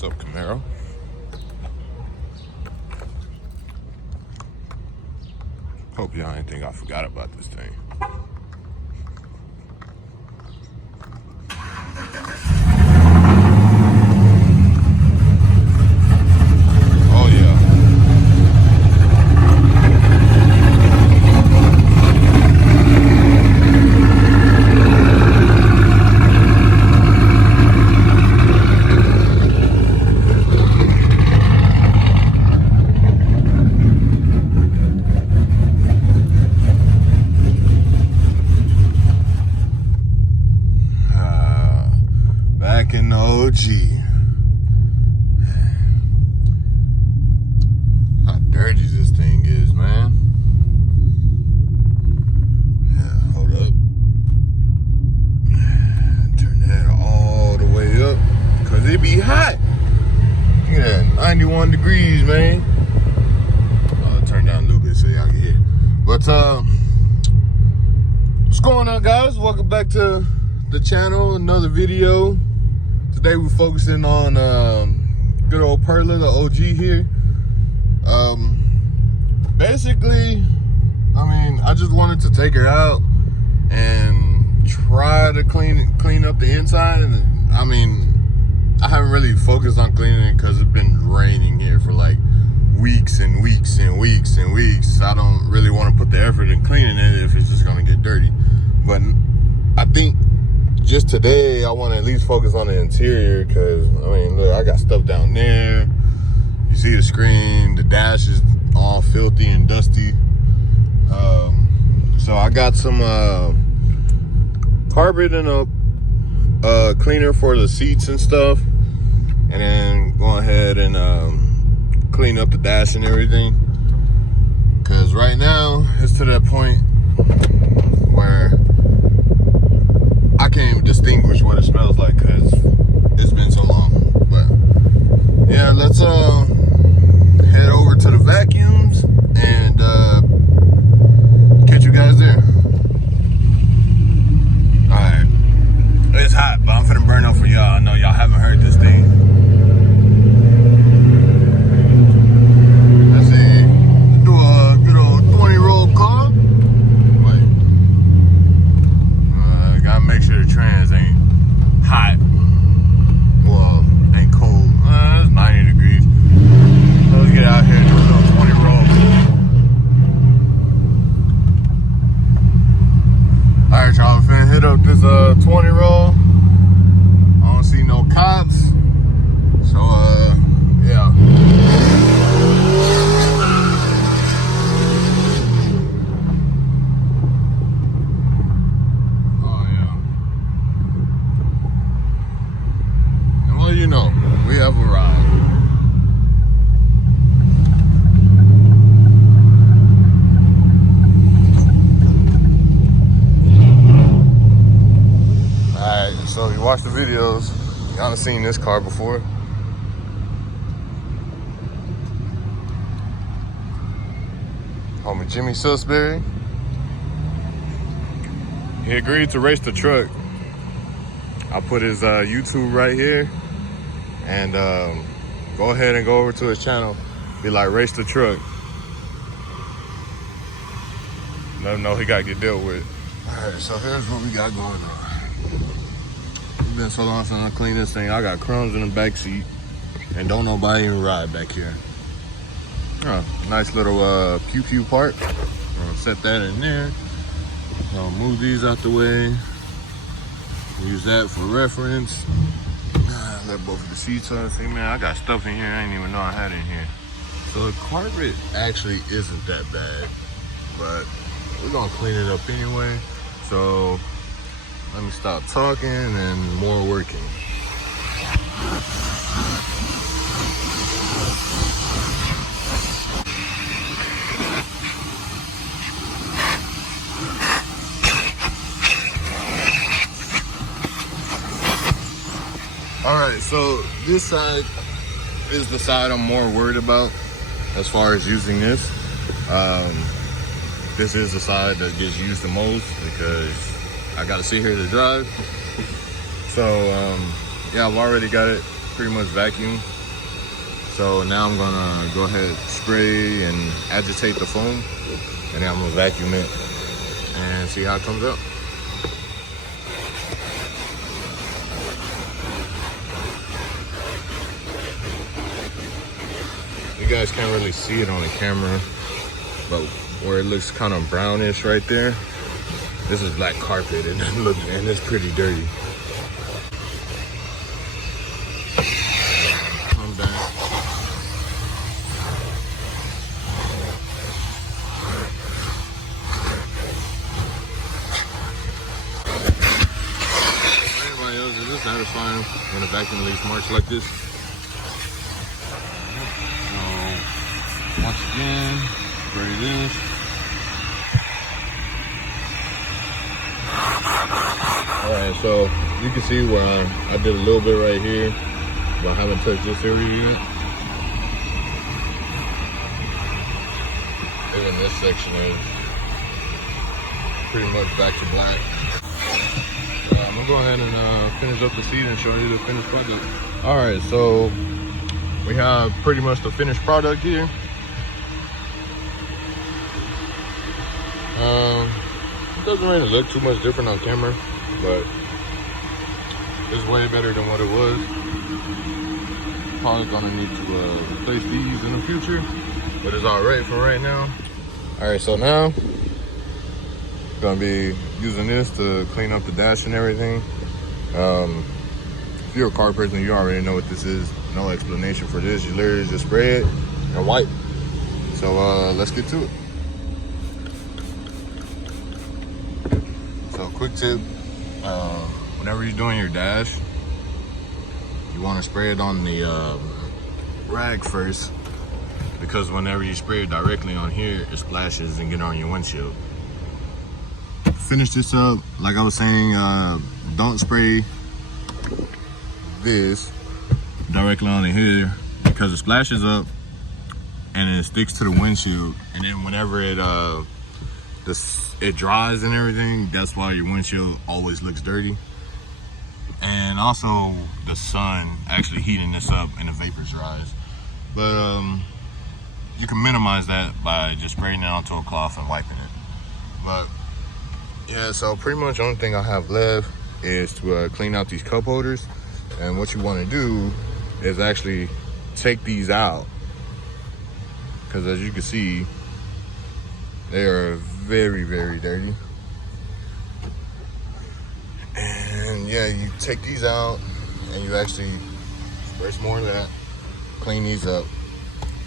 What's up, Camaro? Hope y'all ain't think I forgot about this thing. Oh yeah. Back in the OG. How dirty this thing is, man. Yeah, hold up. Turn that all the way up, cause it be hot. Look at that, 91 degrees, man. Turn down a little bit so y'all can hear. But what's going on, guys? Welcome back to the channel. Another video. Today we're focusing on good old Perla, the OG here. Basically, I mean, I just wanted to take her out and try to clean up the inside. And I mean, I haven't really focused on cleaning it because it's been raining here for like weeks and weeks and weeks and weeks. I don't really want to put the effort in cleaning it if it's just gonna get dirty. But I think just today I want to at least focus on the interior, because I mean, look, I got stuff down there. You see the screen, the dash is all filthy and dusty. So I got some carpet and a cleaner for the seats and stuff, and then go ahead and clean up the dash and everything, because right now it's to that point where I can't even distinguish what it smells like because it's been so long. But yeah, let's head over to the vacuums and catch you guys there. Alright, it's hot, but I'm finna burn up for y'all. I know y'all haven't heard this thing. Let's see, do a good old 20 roll call. Gotta make sure the trans ain't hot. Well, ain't cold. It's 90 degrees. So let's get out here and do a little 20 roll. Alright, y'all, finna hit up this 20 roll. I don't see no cops. So, yeah. You know, we have arrived. Alright, so if you watch the videos, y'all have seen this car before. Homie Jimmy Sussberry. He agreed to race the truck. I'll put his YouTube right here. And go ahead and go over to his channel. Be like, race the truck. Let him know he got to get dealt with. All right, so here's what we got going on. It's been so long since I cleaned this thing. I got crumbs in the back seat, and don't nobody even ride back here. Oh, nice little pew part. I'm gonna set that in there. I'll move these out the way. Use that for reference. Let both of the seats on. See, man, I got stuff in here I didn't even know I had in here. So the carpet actually isn't that bad, but we're gonna clean it up anyway. So let me stop talking and more working. All right, so this side is the side I'm more worried about as far as using this. This is the side that gets used the most because I gotta sit here to drive. So yeah, I've already got it pretty much vacuum. So now I'm gonna go ahead, spray and agitate the foam, and then I'm gonna vacuum it and see how it comes out. You guys can't really see it on the camera, but where it looks kind of brownish right there, this is black carpet, and it's pretty dirty. I'm done. Everybody else, is this satisfying when a vacuum leaves marks like this? So, once again, spray this. Alright, so you can see where I did a little bit right here, but I haven't touched this area yet. Even this section is pretty much back to black. I'm gonna go ahead and finish up the seat and show you the finished product. Alright, so we have pretty much the finished product here. It doesn't really look too much different on camera, but it's way better than what it was. Probably gonna need to replace these in the future, but it's all right for right now. All right, so now gonna be using this to clean up the dash and everything. If you're a car person, you already know what this is. No explanation for this. You literally just spray it and wipe. So let's get to it. So quick tip, whenever you're doing your dash, you want to spray it on the rag first, because whenever you spray it directly on here, it splashes and get on your windshield. Finish this up, like I was saying, don't spray this directly on here because it splashes up and it sticks to the windshield, and then whenever it dries and everything, that's why your windshield always looks dirty. And also the sun actually heating this up and the vapors rise. But you can minimize that by just spraying it onto a cloth and wiping it. But yeah, so pretty much the only thing I have left is to clean out these cup holders. And what you want to do is actually take these out, because as you can see, they are very, very dirty. And yeah, you take these out and you actually spray some more of that, clean these up,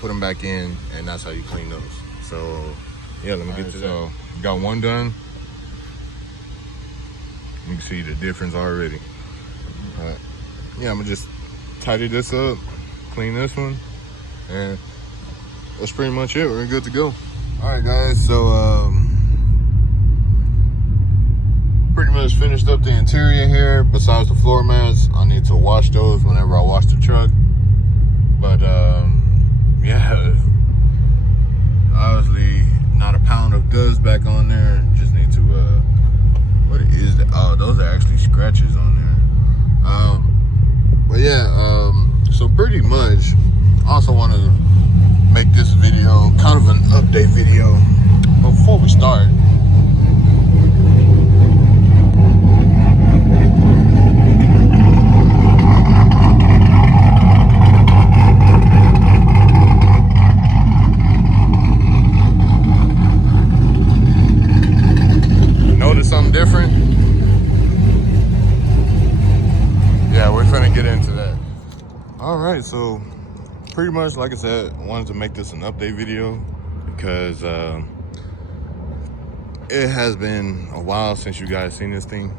put them back in, and that's how you clean those. So yeah, let me get to that. So got one done. You can see the difference already. Yeah, I'm gonna just tidy this up, clean this one, and that's pretty much it. We're good to go. All right, guys, so pretty much finished up the interior here. Besides the floor mats, I need to wash those whenever I wash the truck. But yeah, obviously not a pound of dust back on there. Just need to what is that? Oh, those are actually scratches on there. But yeah, so pretty much I also want to make this video kind of an update video. But before we start, notice something different? Yeah, we're gonna get into that. All right, so pretty much, like I said, I wanted to make this an update video because it has been a while since you guys seen this thing.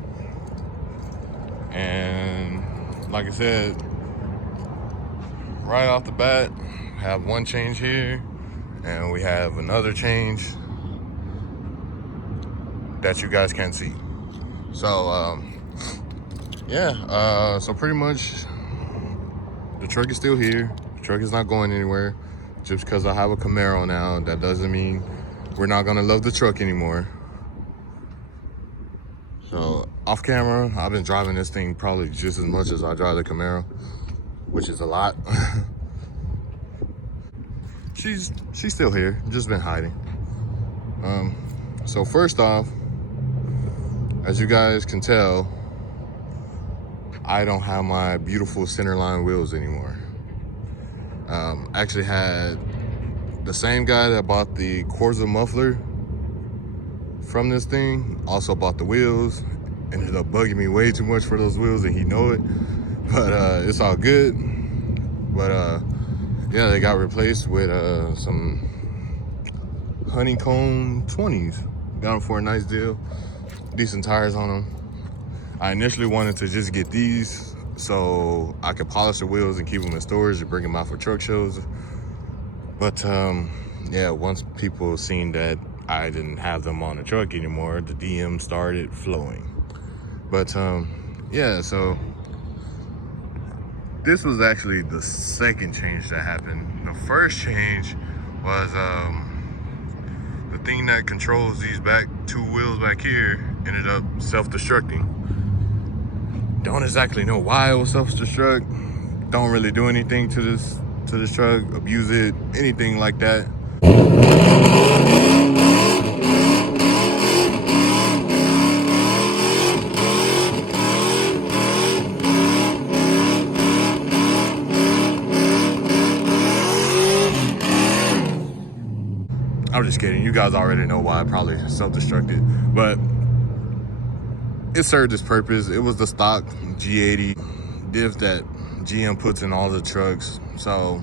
And like I said, right off the bat, have one change here and we have another change that you guys can't see. So yeah, so pretty much the truck is still here. The truck is not going anywhere. Just because I have a Camaro now, that doesn't mean we're not gonna love the truck anymore. So off camera, I've been driving this thing probably just as much as I drive the Camaro. which is a lot. She's still here, just been hiding. So first off, as you guys can tell, I don't have my beautiful centerline wheels anymore. Actually had the same guy that bought the Corsa muffler from this thing, also bought the wheels. Ended up bugging me way too much for those wheels, and he know it. But it's all good. But yeah, they got replaced with some honeycomb 20s. Got them for a nice deal. Decent tires on them. I initially wanted to just get these so I could polish the wheels and keep them in storage and bring them out for truck shows. But yeah, once people seen that I didn't have them on the truck anymore, the DM started flowing. But yeah, so this was actually the second change that happened. The first change was the thing that controls these back two wheels back here ended up self-destructing. Don't exactly know why it was self-destruct. Don't really do anything to this truck, abuse it, anything like that. I'm just kidding. You guys already know why I probably self-destructed, but it served its purpose. It was the stock G80 diff that GM puts in all the trucks. So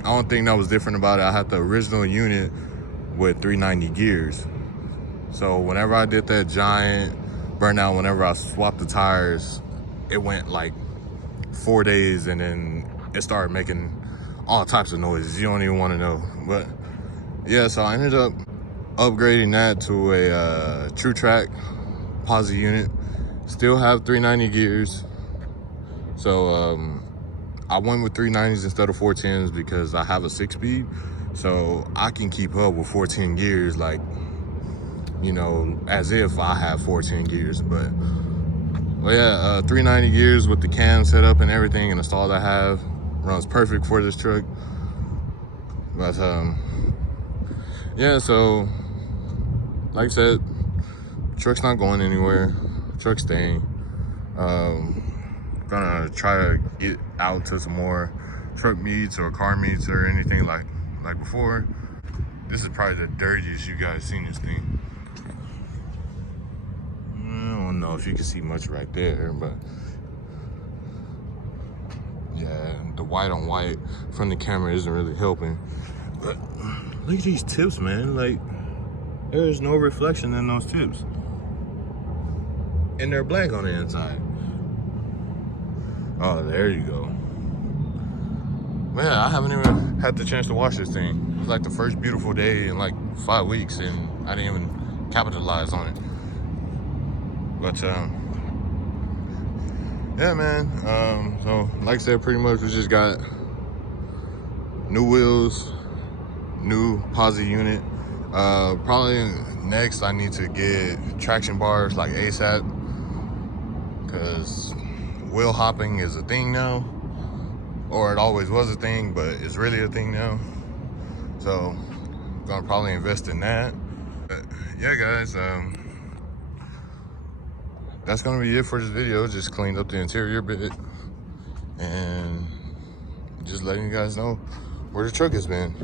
I don't think that was different about it. I had the original unit with 390 gears. So whenever I did that giant burnout, whenever I swapped the tires, it went like 4 days, and then it started making all types of noises. You don't even want to know. But yeah, so I ended up upgrading that to a True Track posi unit. Still have 390 gears. So I went with 390s instead of 410s because I have a 6-speed. So I can keep up with 410 gears, like, you know, as if I have 410 gears. But yeah, 390 gears with the cam set up and everything and installed I have. Runs perfect for this truck. But yeah, so like I said, truck's not going anywhere. Truck's staying. Gonna try to get out to some more truck meets or car meets or anything like before. This is probably the dirtiest you guys seen this thing. I don't know if you can see much right there, but yeah, the white on white from the camera isn't really helping. But look at these tips, man. Like, there's no reflection in those tips. And they're black on the inside. Oh, there you go. Man, I haven't even had the chance to wash this thing. It was like the first beautiful day in like 5 weeks, and I didn't even capitalize on it. But yeah, man. So like I said, pretty much we just got new wheels, new posi unit. Probably next I need to get traction bars like ASAP, because wheel hopping is a thing now, or it always was a thing, but it's really a thing now. So I'm gonna probably invest in that. But yeah, guys, that's gonna be it for this video. Just cleaned up the interior a bit and just letting you guys know where the truck has been.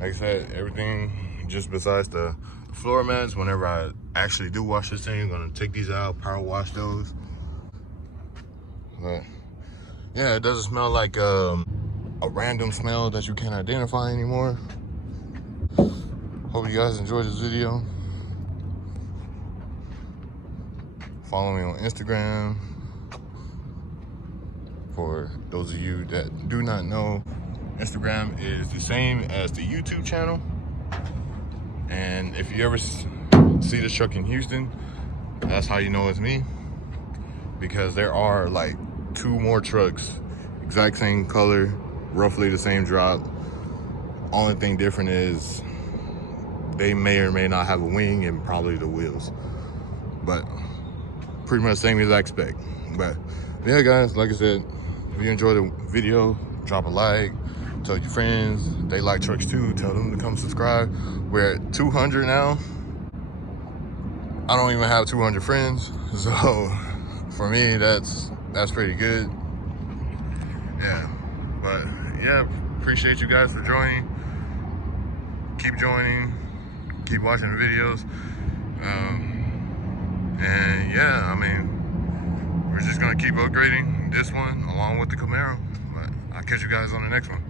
Like I said, everything just besides the floor mats. Whenever I actually do wash this thing, I'm gonna take these out, power wash those. But yeah, it doesn't smell like a random smell that you can't identify anymore. Hope you guys enjoyed this video. Follow me on Instagram. For those of you that do not know, Instagram is the same as the YouTube channel. And if you ever see this truck in Houston, that's how you know it's me. Because there are like 2 more trucks, exact same color, roughly the same drop. Only thing different is they may or may not have a wing and probably the wheels. But pretty much same exact spec. But yeah, guys, like I said, If you enjoyed the video, drop a like. Tell your friends they like trucks too. Tell them to come subscribe. We're at 200 now. I don't even have 200 friends, so for me that's pretty good. Yeah, but yeah, appreciate you guys for joining. Keep joining, keep watching the videos. And yeah, I mean, we're just gonna keep upgrading this one along with the Camaro. But I'll catch you guys on the next one.